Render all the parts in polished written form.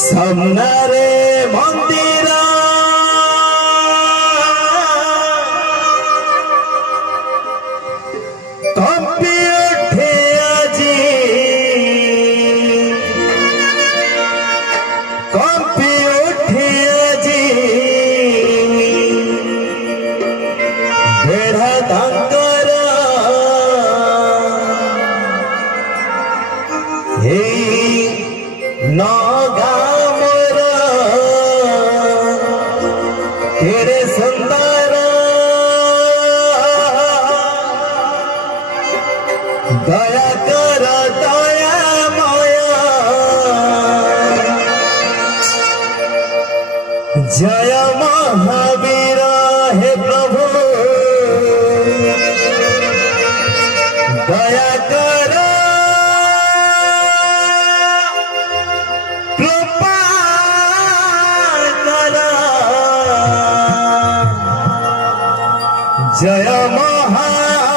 सामनारे मंदिर कंपी उठे आजी कंपी उठे आजी बेढ़ा दांकर हे नगा तेरे सुंदर दया कर दया माया जय महावीर हे प्रभु दया कर कृपा कर जय महावीर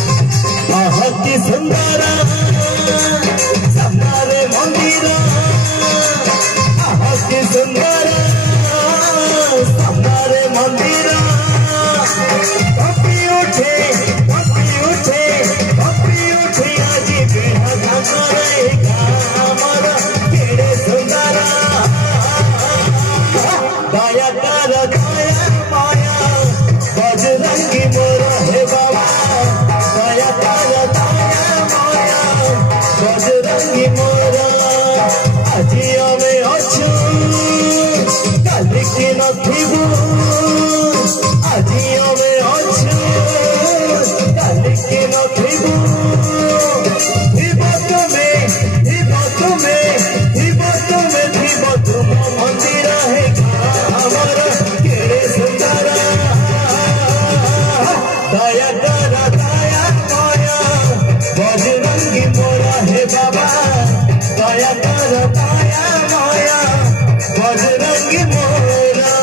अति सुंदर सामने मंदिर अति सुंदर सामने मंदिर कंपी उठे आज बेढ़ा दांकर कामर केड़े सुंदर दया कर दया माया बजरंगी मोर हे बाबा दया कर बजरंगी मोरा আজি আমি অছু কালি কি নথিবু আজি আমি অছু কালি কি নথিবু থিব তুমি তুম মন্দির হে আমার কেড়ে সুন্দর দয়া कर दया माया बजरंगी मोरा हे बाबा दया कर दया माया बजरंगी मोरा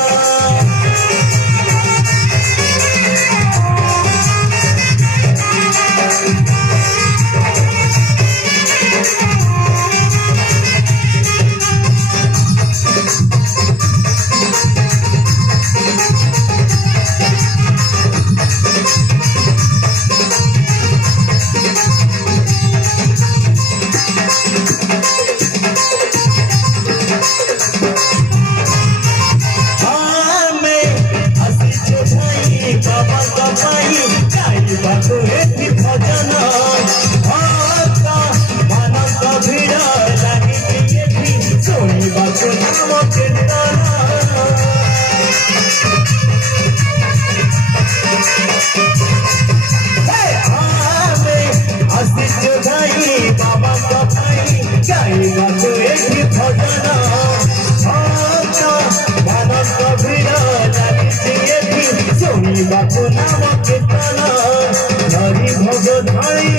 भजन मानव भीड़ लगी शुणा नाम कीर्तन आशीष भाई बाबा गाइबा एठी भजन मानव भीड़ लगी शुणा नाम कीर्तन हरि भोग धाई